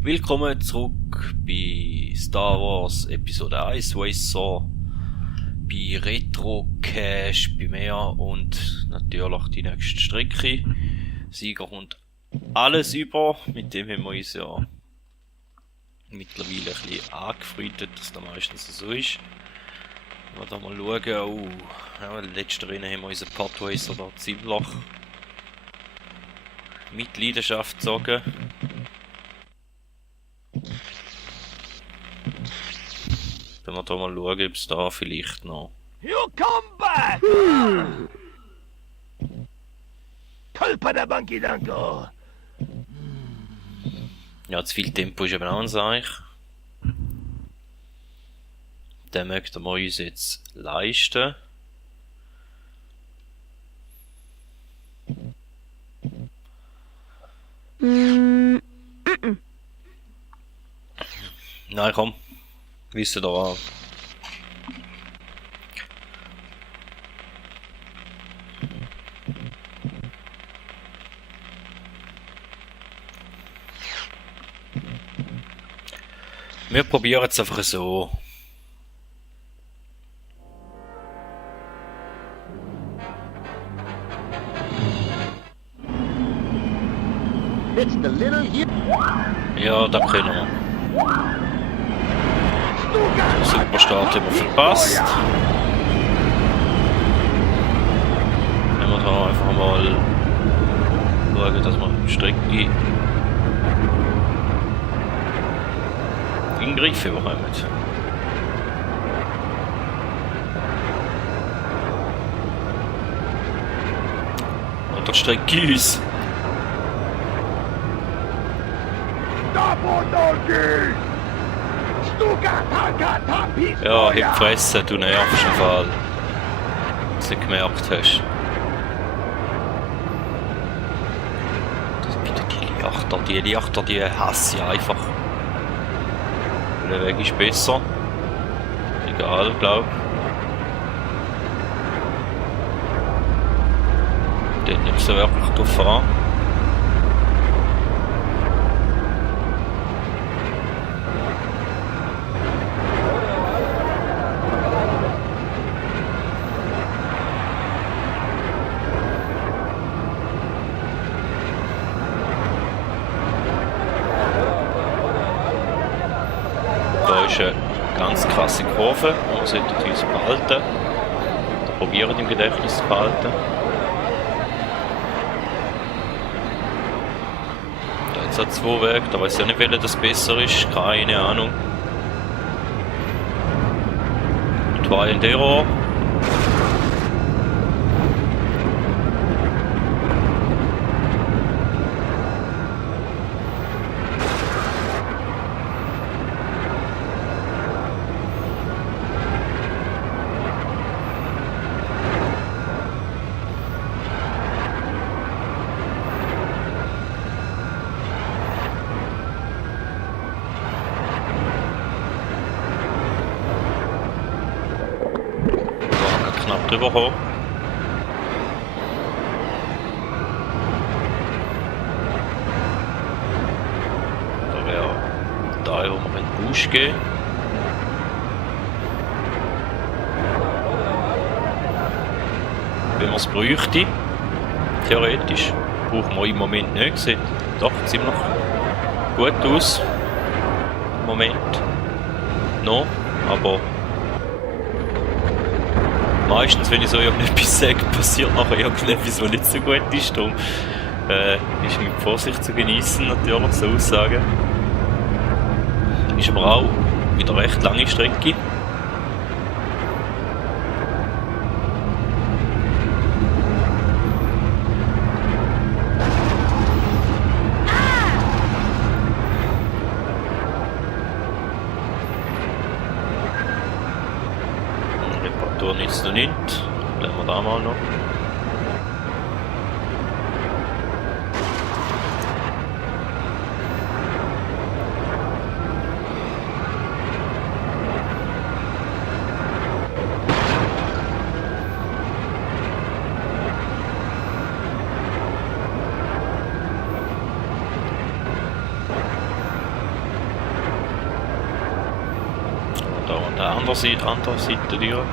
Willkommen zurück bei Star Wars Episode 1, wo ich so bei Retro Cash bei mir und natürlich die nächste Strecke. Sieger kommt alles über, mit dem haben wir uns ja mittlerweile ein bisschen angefreundet, dass das meistens so ist. Wenn wir da mal schauen, in den letzten Rennen haben wir unseren Pathways oder ziemlich mit Leidenschaft gezogen. Wenn wir da mal schauen, ob es da vielleicht noch... You come back! Culpa da Banky Danko! Ja, zu viel Tempo ist eben auch ein Seich. Den möchten wir uns jetzt leisten. Nein, komm. Wissen da an. Wir probieren es einfach so. It's the little Ja, da können wir. Den Superstart haben wir verpasst. Wenn wir da einfach mal schauen, dass wir die Strecke in den Griff bekommen. Oder die Strecke uns. Ja, heb Fresse, du nervst im Fall. Dass du nicht gemerkt hast. Das bitte die Lichter, die hasse ich einfach. Der Weg ist besser. Egal, glaub. Den nimmst du wirklich drauf an. Da ist eine ganz krasse Kurve, wir sollten uns behalten. Da probieren im Gedächtnis zu behalten. Da hat es auch zwei Wege, da weiß ich auch nicht, welcher das besser ist, keine Ahnung. Trial and Error. Knapp drüber hoch. Da wäre da, wo wir in den Busch gehen. Wenn man es bräuchte, theoretisch, brauchen wir im Moment nicht. Sieht doch ziemlich gut aus. Im Moment. Noch, aber meistens, wenn ich so irgendetwas sage, passiert nachher irgendetwas, was nicht so gut ist. Darum ist mit Vorsicht zu genießen, natürlich, so Aussagen. Ist aber auch wieder eine recht lange Strecke. Reparatur nützt noch nicht. Bleiben wir da mal noch. Andere Seite Tür.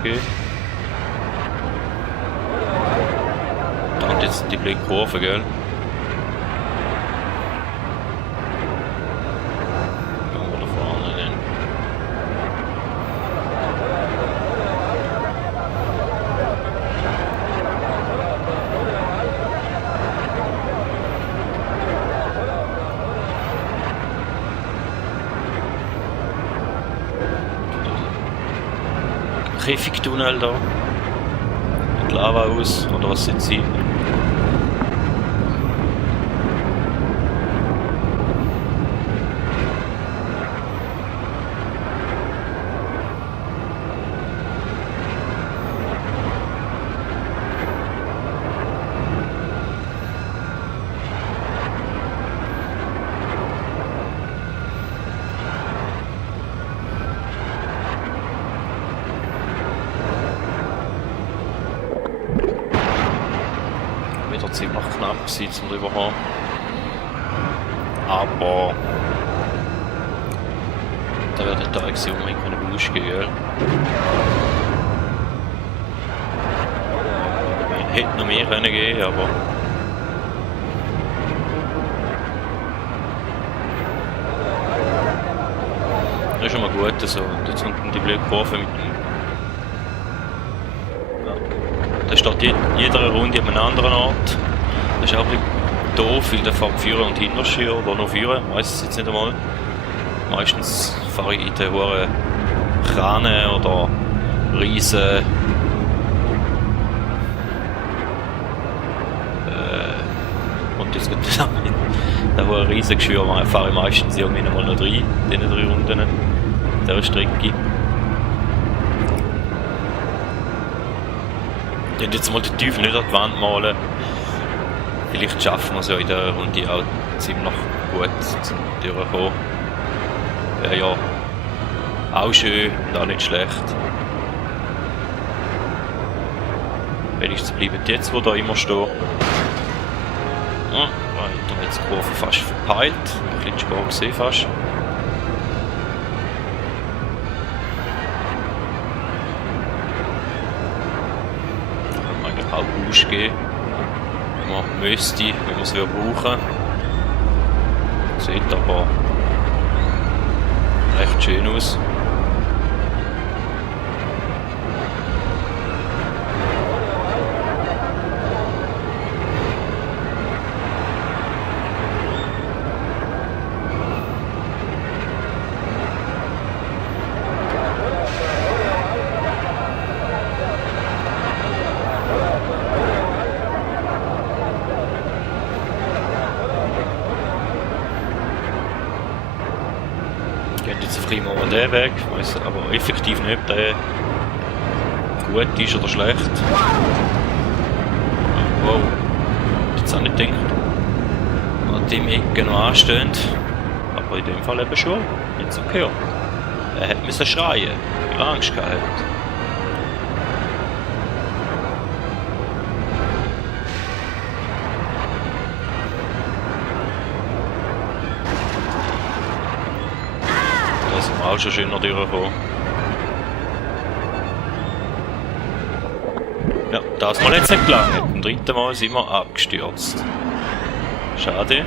Gehen. Da hat jetzt die blöde Kurve, gell? Gehen wir da vorne hin. Käfigtunnel da. Mit Lava aus, oder was sind sie? Wieder ziemlich knapp gewesen zum Rüberhauen. Aber da wird der Tag sein, um einen Busch gehen, gell? Hätte noch mehr können gehen, aber das ist schon mal gut so. Und jetzt kommt die blöde Kurve mit dem. Da steht jede Runde an einem anderen Ort. Das ist auch ein bisschen doof, weil der fährt Führer und Hinterschür oder noch Führer, ich weiss es jetzt nicht einmal. Meistens fahre ich in den hohen Kranen oder riesen und jetzt geht es in den hohen Riesengeschwür fahre ich meistens irgendwie noch mal noch rein, in diesen 3 Runden, in dieser Strecke. Ich werde jetzt mal den Teufel nicht an die Wand malen. Vielleicht schaffen wir es ja in der Runde auch ziemlich gut zum Durchkommen. Ja, auch schön und auch nicht schlecht. Wenigstens bleiben die jetzt, wo da immer stehen. Ja, da hat jetzt die Kurve fast verpeilt. Ein bisschen spät gesehen fast. Auch Busch gehen, wenn man müsste, wenn man es brauchen. Sieht aber recht schön aus. Jetzt auf einmal an den Weg, ich weiss aber effektiv nicht, ob der gut ist oder schlecht. Wow, jetzt auch nicht gedacht, an dem Ecke noch anstehend, aber in dem Fall eben schon, jetzt okay. Er hat müssen schreien, weil er Angst gehabt hat. Da sind wir auch schon schöner durchgekommen. Ja, das Mal jetzt nicht gelangt. Beim 3. Mal sind wir abgestürzt. Schade.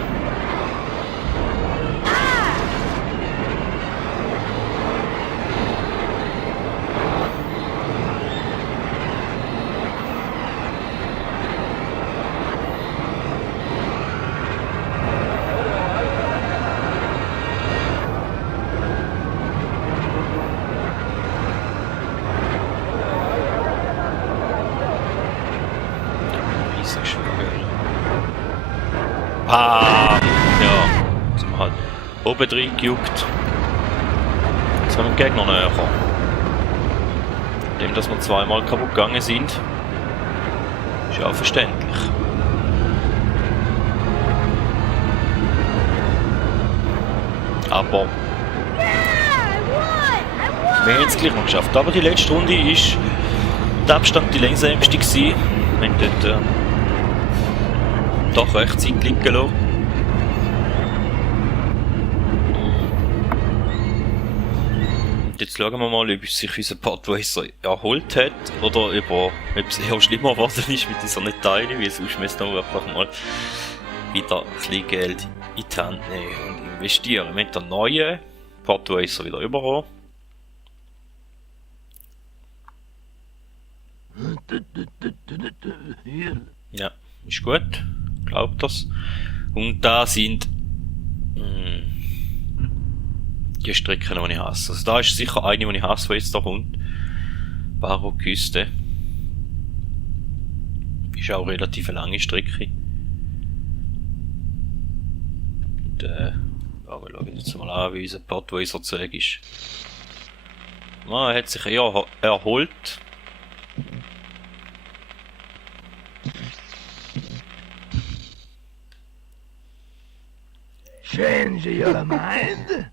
Ah, ja, jetzt haben wir halt oben drin gejuckt. Jetzt haben wir den Gegner näher. Dem, dass wir zweimal kaputt gegangen sind, ist ja auch verständlich. Aber wir haben es gleich noch geschafft. Aber die letzte Runde ist mit Abstand die längsamste gewesen. Wir haben dort doch recht Zeit liegen lassen. Und jetzt schauen wir mal, ob sich unser Pathwaser erholt hat oder ob es eher schlimmer geworden ist mit dieser Teile, weil sonst müssen wir einfach mal wieder ein bisschen Geld in die Hand nehmen und investieren. Wir haben den neuen Pathwaser wieder bekommen. Ja, ist gut. Glaubt das. Und da sind die Strecken, die ich hasse. Also da ist sicher eine, die ich hasse, die jetzt da kommt. Baroküste. Ist auch relativ eine lange Strecke. Und wir schauen jetzt mal an, wie unser Pathwaser Zeug ist. Er hat sich eher erholt. Change your mind?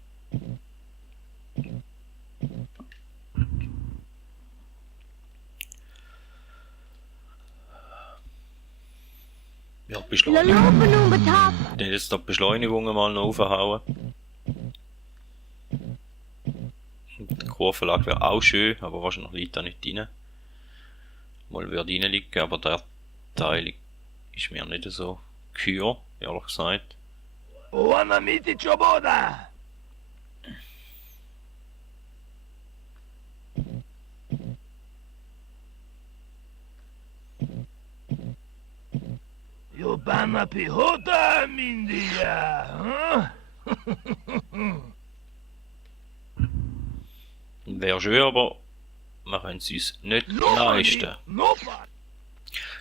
Ja, Beschleunigung. Ich will jetzt die Beschleunigung mal noch aufhauen. Die Kurvenlage wäre auch schön, aber wahrscheinlich liegt da nicht rein. Mal würde reinliegen, aber der Teil ist mir nicht so kühl, ehrlich gesagt. Wanna meet Choboda? Yobana Pihota Mindia, Wäre schön, aber wir können es uns nicht leisten.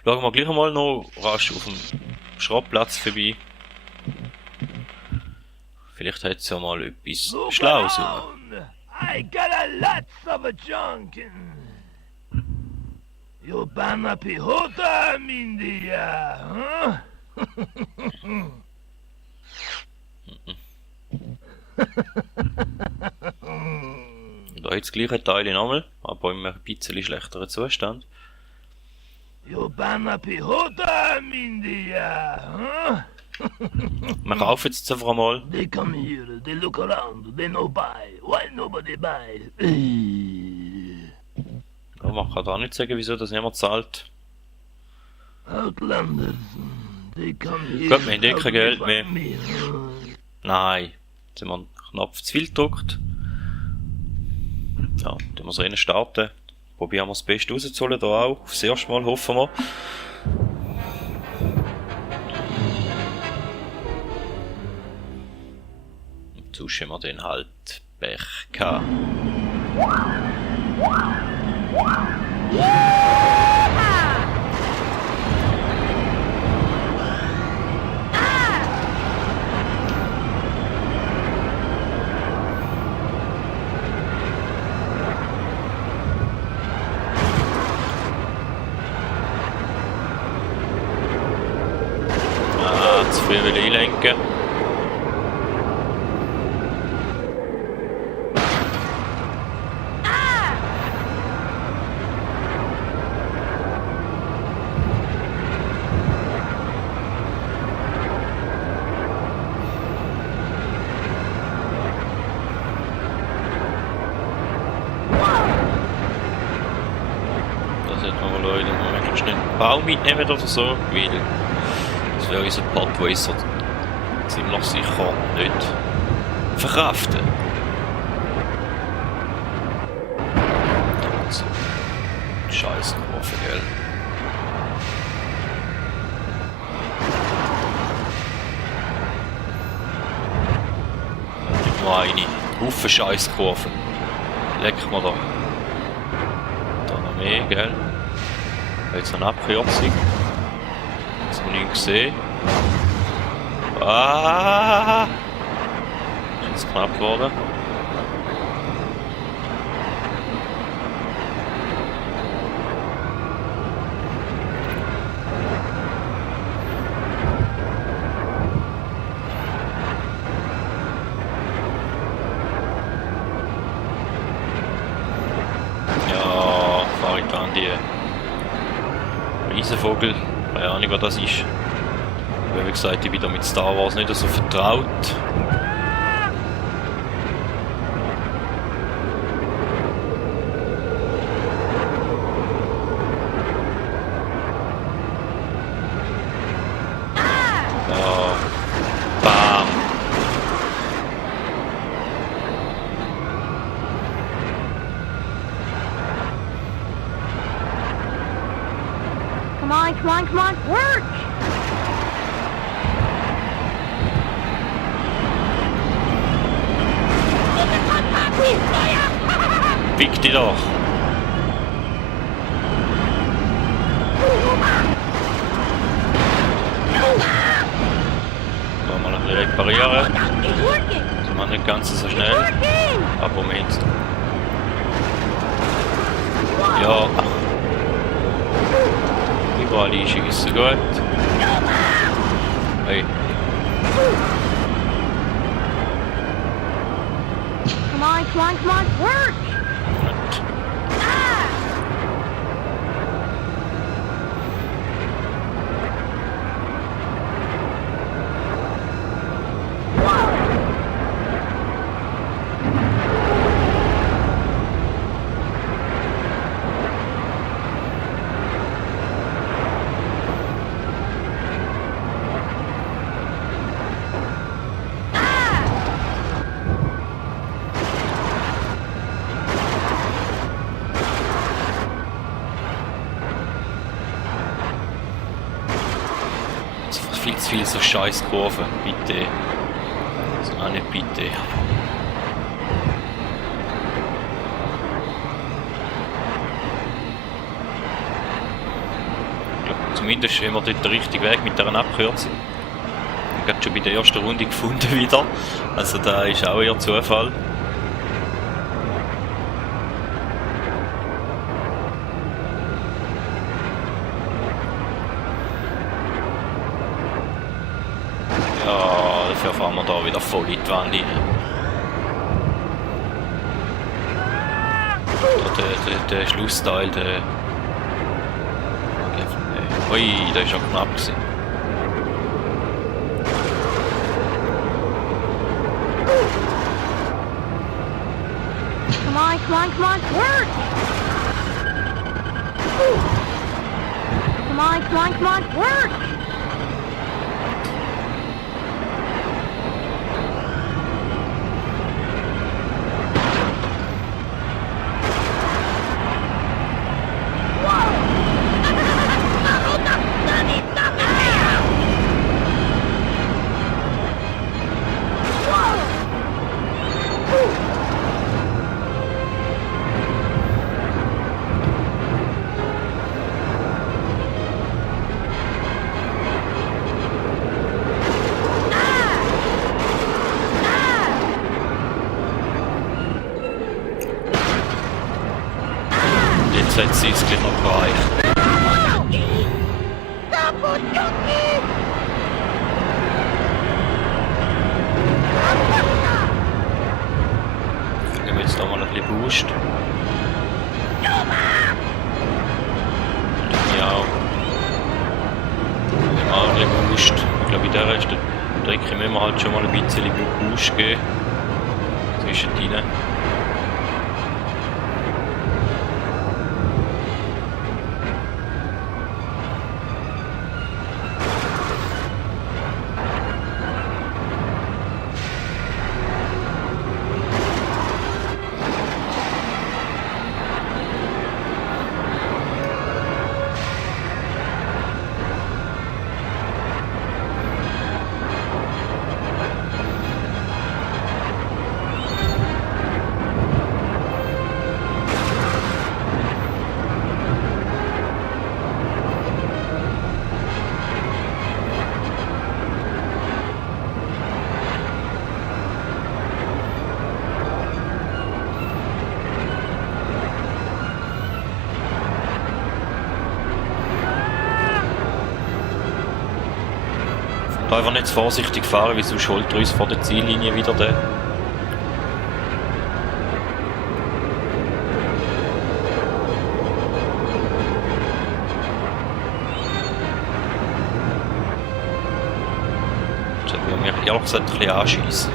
Schauen wir gleich einmal noch rasch auf dem Schrottplatz vorbei. Vielleicht hat es ja mal etwas Schlaues. I got a lots of junk. Yobana Pihota Mindia, Da hat das gleiche Teil nochmal, aber in einem bisschen schlechteren Zustand. Yobana Pihota Mindia, Wir kaufen jetzt einfach mal. They come here, they look around, they no buy. Why nobody buy? Ja, man kann da nicht sagen, wieso das niemand zahlt. Outlanders, they come here. Gut, wir haben eh kein Geld mehr. Nein, jetzt haben wir einen Knopf zu viel gedrückt. Ja, dann müssen wir rein starten. Probieren wir das Beste rauszuholen, da auch. Aufs erste Mal, hoffen wir. Und sonst haben wir dann halt Pech gehabt. Zu früh einlenken. Das hätten wir mal Leute, wenn wir möglichst nicht einen Baum mitnehmen oder so, weil das wäre unser Pathwaser ziemlich sicher nicht verkraften. Also, scheiß Kurve, gell? Nur eine Haufen Scheisskurven. Leck mir da. Da noch mehr, gell? Jetzt eine Abkürzung. Das habe ich nicht gesehen. Ah! Ist jetzt knapp geworden. Ja, fahre ich da an die Riesenvogel. Keine Ahnung, was das ist. Weil wie gesagt, ich bin da mit Star Wars nicht so vertraut. Ja. Bam. Come on, come on, come on, work! Fick dich doch! Mal ein bisschen reparieren. It's working! Das macht nicht ganz so schnell. Working! Aber Moment. Ja. Überall einschicken ist so gut. Hey. Come on, come on, come on, work! Nicht. Viel zu viel so scheiß Kurven, bitte. Also auch nicht bitte. Ich glaube, zumindest haben wir dort den richtigen Weg mit dieser Abkürzung. Ich habe gerade schon bei der ersten Runde gefunden wieder. Also da ist auch eher Zufall. Ja, dafür fahren wir da wieder voll in die Wand rein. Der Schlussteil, der... Ui, der ist ja knapp gewesen. Come on, come on, come on, work! Come on, come on, come on, work! Jetzt hat sie es gleich noch gereicht. Nehmen wir jetzt da mal ein bisschen Boost. Ja. Nehmen wir auch ein bisschen Boost. Ich glaube, in der ersten Strecke müssen wir halt schon mal ein bisschen Boost geben. Zwischendrin. Da einfach nicht zu vorsichtig fahren, weil sonst holt er uns vor der Ziellinie wieder den. ehrlich gesagt ein bisschen anschiessen.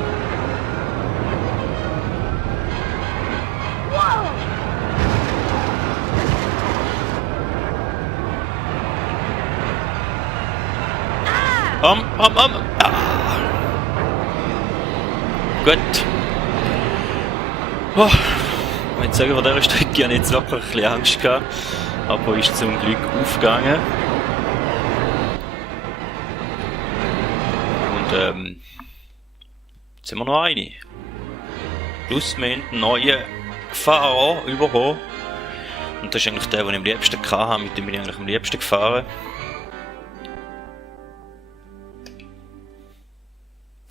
Gut. Oh. Ich würde sagen, von dieser Strecke habe ich jetzt wirklich ein bisschen Angst gehabt. Aber ist zum Glück aufgegangen. Und jetzt sind wir noch eine. Plus wir haben einen neuen Fahrer bekommen. Und das ist eigentlich der, den ich am liebsten hatte. Mit dem bin ich eigentlich am liebsten gefahren.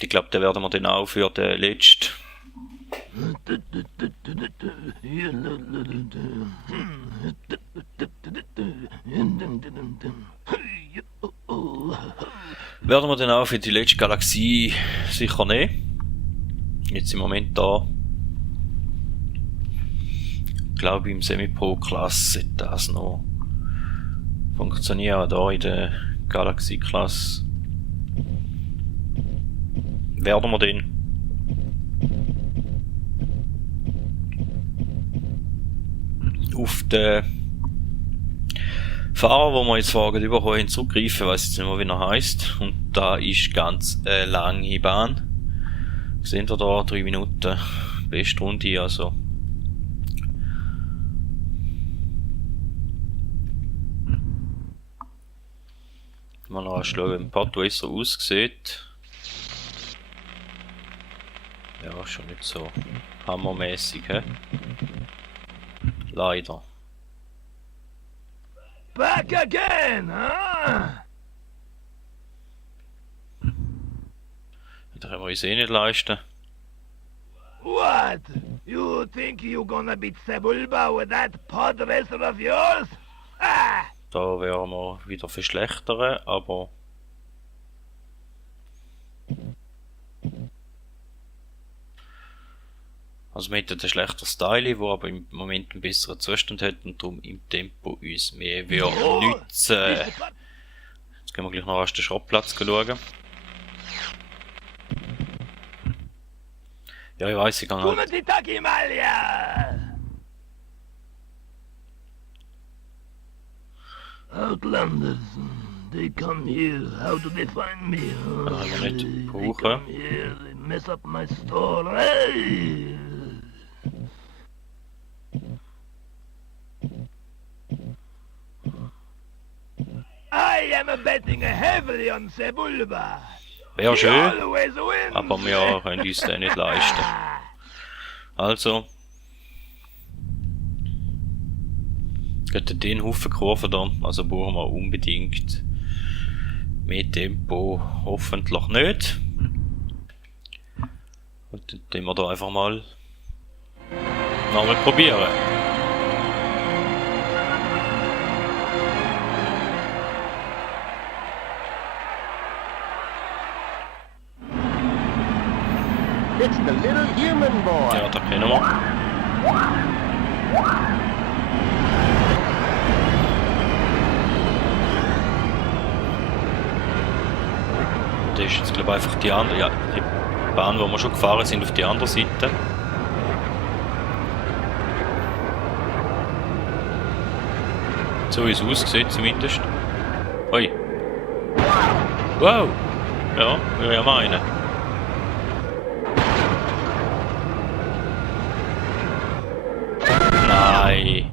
Ich glaube, den werden wir dann auch für den letzten. Werden wir dann auch für die letzte Galaxie sicher nehmen. Jetzt im Moment da. Ich glaube, im Semi-Pro-Klasse sollte das noch funktionieren. Da in der Galaxie-Klasse. Werden wir den? Auf den Fahrer, den wir jetzt vorhin überkommen, zurückgreifen, weiss jetzt nicht mehr, wie er heisst. Und da ist ganz eine lange Bahn. Sehen wir da 3 Minuten. Beste Runde, also. Mal anschauen, wie ein Podracer aussieht. Ja, schon nicht so hammermäßig, hä? Leider. Back again, huh? Da können wir uns eh nicht leisten. What? You think you're gonna beat Sebulba with that pod racer of yours? Ah! Da werden wir wieder verschlechtern, aber... Also wir hätten einen schlechteren Style, der aber im Moment einen besseren Zustand hat und darum im Tempo uns mehr nützen. Jetzt gehen wir gleich noch auf den Schrottplatz schauen. Ja, ich weiss, ich kann halt... Outlanders, they come here. How do they find me? Kann ich nicht They brauchen. come here, they mess up my store. Hey! I am betting heavily on Sebulba. Wäre He schön, always wins. aber wir können uns den nicht leisten. Also... Geht den Haufen Kurven da, also brauchen wir unbedingt mehr Tempo, hoffentlich nicht. Und dann tun wir da einfach mal probieren. It's the little human boy. Ja, da kennen wir. Das ist jetzt, glaube ich, einfach die andere, ja, die Bahn, wo wir schon gefahren sind, auf die andere Seite. So wie es aussieht zumindest. Ui. Wow! Ja, würde ich ja meinen. Nein!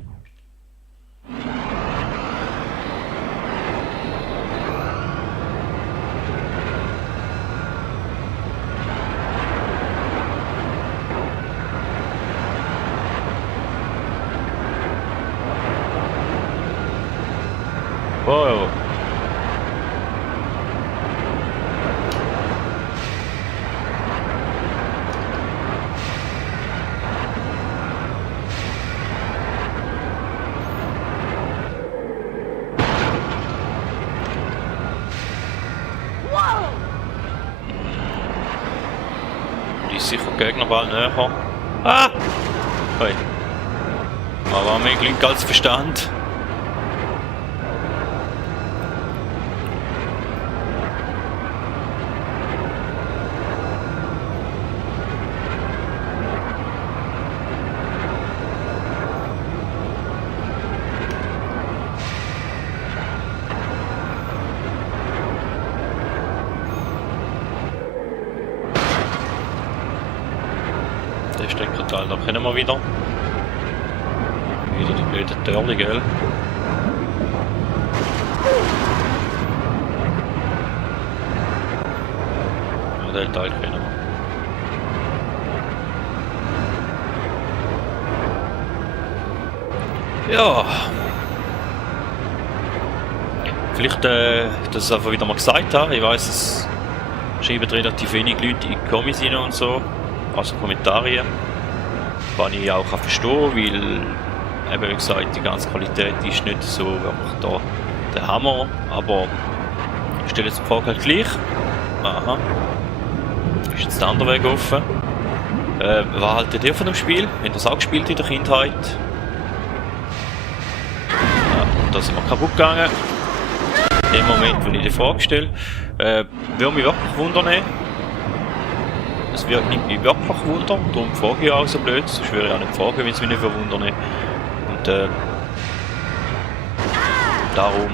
Wow! Die ist sicher Gegner bald näher. Ah! Hey. Aber war mehr Glück als Verstand. Geil, da kennen wir wieder. Wieder die blöden Törli, gell? Ja, den Teil kennen wir. Ja. Vielleicht, dass ich es einfach wieder mal gesagt habe. Ich weiss, es schreiben relativ wenig Leute in die Kommis rein und so. Also Kommentare. Was ich auch verstehen kann, weil, eben wie gesagt, die ganze Qualität ist nicht so wirklich da der Hammer. Aber ich stelle jetzt die Frage halt gleich. Aha. Ist jetzt der andere Weg offen. Was haltet ihr von dem Spiel? Habt ihr das auch gespielt in der Kindheit? Da sind wir kaputt gegangen. Im Moment, wo ich die Frage stelle. Würde mich wirklich wundern. Es nimmt mich wirklich wunder. Darum frage ich auch so blöd. Sonst würde ich auch nicht fragen, wenn es mich nicht verwundern. Und darum.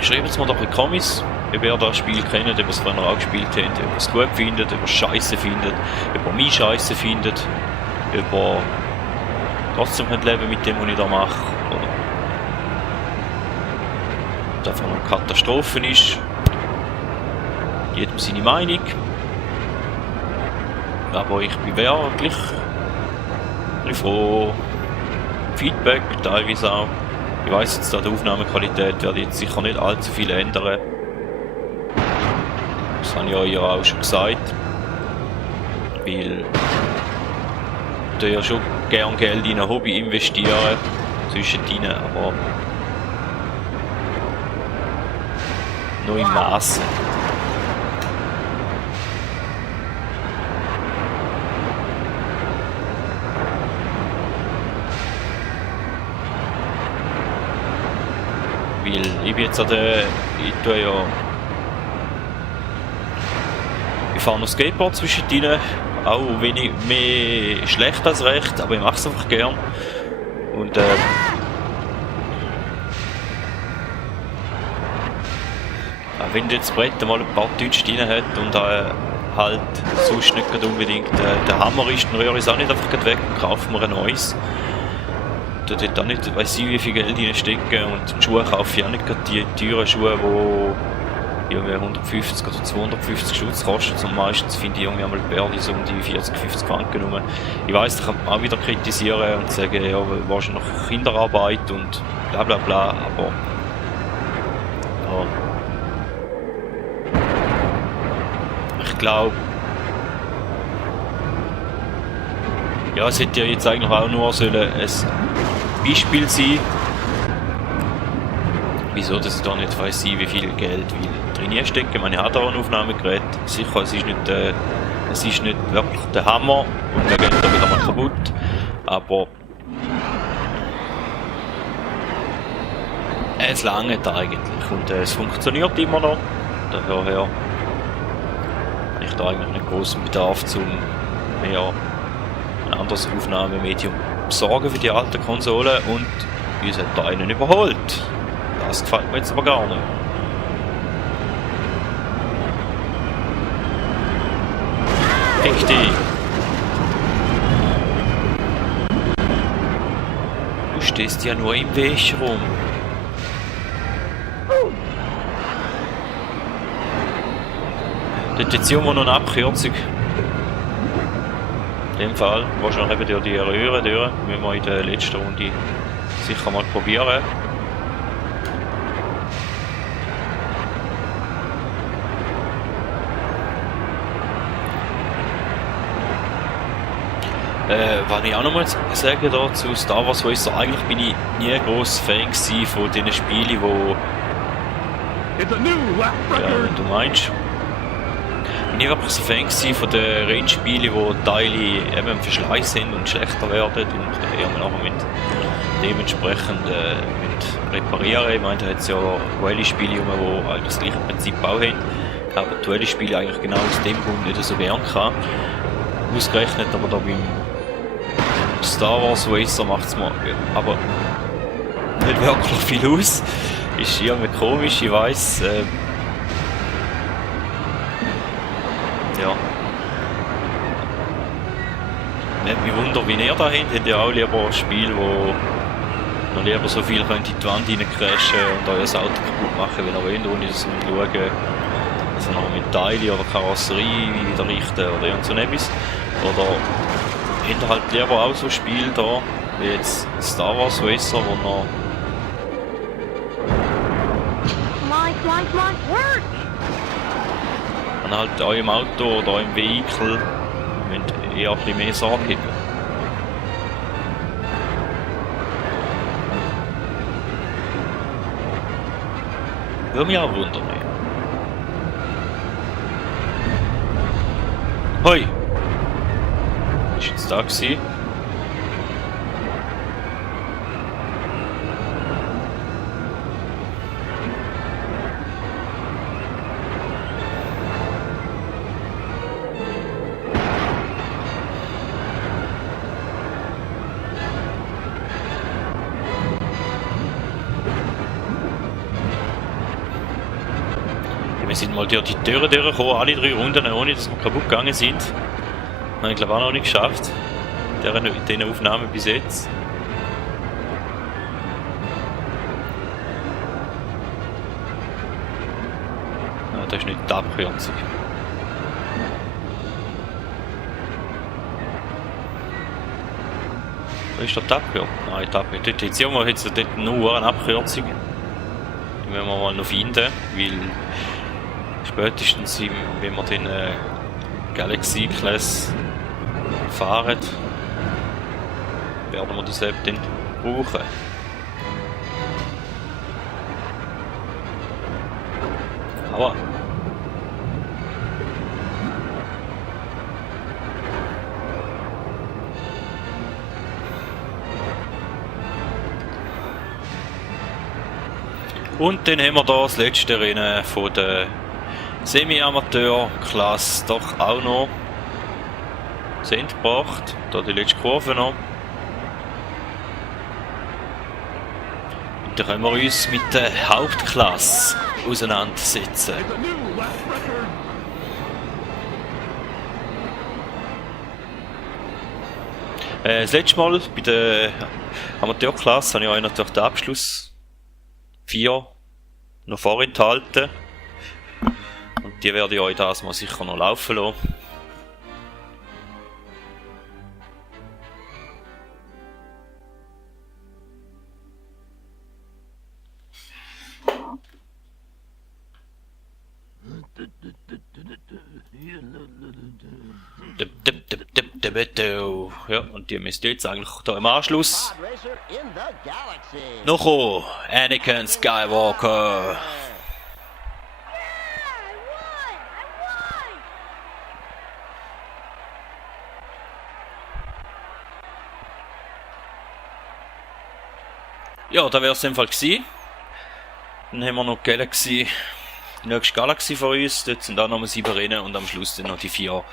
Schreibt es mir doch in Kommis, ob ihr das Spiel kennt, ob ihr es vorher auch gespielt habt, ob ihr es gut findet, ob ihr es scheiße findet, ob ihr mich scheiße findet, ob ihr trotzdem könnt leben mit dem, was ich da mache, oder ob es einfach eine Katastrophe ist. Jedem seine Meinung. Aber ich bin wirklich froh. Feedback teilweise auch. Ich weiss jetzt, an der Aufnahmequalität werde ich jetzt sicher nicht allzu viel ändern. Das habe ich euch ja auch schon gesagt. Weil ich ja schon gerne Geld in ein Hobby investieren. Zwischendrin, aber nur im Maße. Weil ich bin jetzt an der. Ich fahre noch Skateboard zwischendrin. Auch wenig mehr schlecht als recht, aber ich mache es einfach gern. Und wenn jetzt das Brett mal ein paar Deutsch drin hat und halt sonst nicht unbedingt der Hammer ist, dann rühre ich es auch nicht einfach weg und kaufe mir ein neues. Da dort auch nicht, weiss ich, wie viel Geld reinstecken, und die Schuhe kaufe ich auch nicht gerade die teuren Schuhe, die irgendwie 150 oder 250 Stutz kosten, und meistens finde ich irgendwie einmal Bärli so um die 40, 50 Franken rum. Ich weiss, da kann man auch wieder kritisieren und sagen, ja, wahrscheinlich noch Kinderarbeit und bla bla bla, aber ja. Ich glaube, ja, es hätte ja jetzt eigentlich auch nur sollen ein Beispiel sein. Wieso, dass ich da nicht weiss, wie viel Geld drin steckt. Ich meine, ich habe da ein Aufnahmegerät. Sicher, es ist nicht wirklich der Hammer und dann geht er wieder mal kaputt. Aber es langt eigentlich und es funktioniert immer noch. Daher habe ich da eigentlich einen grossen Bedarf, um mehr ein anderes Aufnahmemedium besorgen für die alten Konsolen, und uns hat da einen überholt. Das gefällt mir jetzt aber gar nicht. Fick dich! Du stehst ja nur im Weg rum. Dort jetzt hier noch eine Abkürzung. In dem Fall wahrscheinlich eben durch die Röhre durch, müssen wir in der letzten Runde sicher mal probieren. Was ich auch noch mal sagen da zu Star Wars Racer, eigentlich bin ich nie ein grosser Fan von diesen Spielen, wo ja, wenn du meinst. Ich war wirklich ein Fan von den Rennspielen, wo Teile eben Verschleiß sind und schlechter werden und man nachher mit dementsprechend mit reparieren. Ich meine, da hat es ja Rallye-Spiele, die eigentlich das gleiche Prinzip auch haben, aber die Rallye-Spiele eigentlich genau aus dem Grund nicht so gern kann. Ausgerechnet, aber da beim Star Wars Racer macht es mir aber nicht wirklich viel aus. Ist irgendwie komisch, ich weiss. ja. Nicht mich wundern, wie ihr da habt. Habt ihr auch lieber ein Spiel, wo noch lieber so viel könnt in die Wand reincrashen und euer Auto kaputt machen, wenn ihr wollt, ohne dass ihr schauen, also noch mit Teilen oder Karosserie wieder richten oder irgend so etwas. Oder habt ihr halt lieber auch so ein Spiel da, wie jetzt Star Wars Racer, wo noch Come on, work! an halt eurem Auto oder eurem Vehikel müsst eher ein bisschen mehr Sorge haben. Würde mich auch wundern. Hoi! Ist jetzt da gewesen? Wir sind mal durch die Türen durchgekommen, alle 3 Runden, ohne dass wir kaputt gegangen sind. Haben ich glaube auch noch nicht geschafft. Diese Aufnahmen bis jetzt. Ah, das ist nicht die Abkürzung. Wo ist da die Abkürzung? Nein, die Abkürzung. Dort sehen wir jetzt dort nur eine Abkürzung. Die müssen wir mal noch finden, weil spätestens wenn wir den Galaxy Class fahren, werden wir das eben dann brauchen. Aber und dann haben wir da das letzte Rennen von der Semi-Amateur-Klasse doch auch noch zu Ende gebracht. Da die letzte Kurve noch. Und dann können wir uns mit der Hauptklasse auseinandersetzen. Das letzte Mal bei der Amateurklasse habe ich euch natürlich den Abschluss 4 noch vorenthalten. Und die werde ich euch das mal sicher noch laufen lassen. Ja, und die müsst ihr jetzt eigentlich da im Anschluss noch kommen. Anakin Skywalker. Ja, da wäre es im Fall gewesen. Dann haben wir noch Galaxy, die nächste Galaxy vor uns. Dort sind auch nochmal 7 Rennen und am Schluss dann noch die 4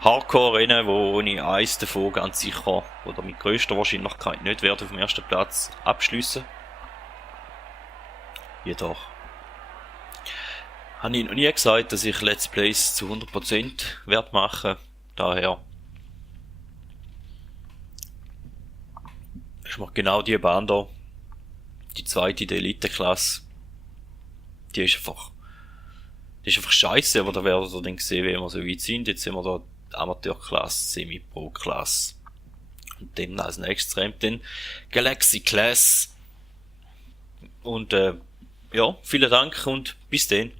Hardcore-Rennen, wo ich eins davon ganz sicher oder mit grösster Wahrscheinlichkeit nicht werde auf dem ersten Platz abschliessen. Jedoch habe ich noch nie gesagt, dass ich Let's Plays zu 100% werde machen. Daher ist mir genau die Bahn da. Die zweite, die Elite-Klasse, die ist einfach scheiße, aber da werdet ihr dann sehen, wie wir so weit sind. Jetzt sind wir da Amateur-Klasse, Semi-Pro-Klasse. Und dann als nächstes rennt dann Galaxy Class. Und ja, vielen Dank und bis dann.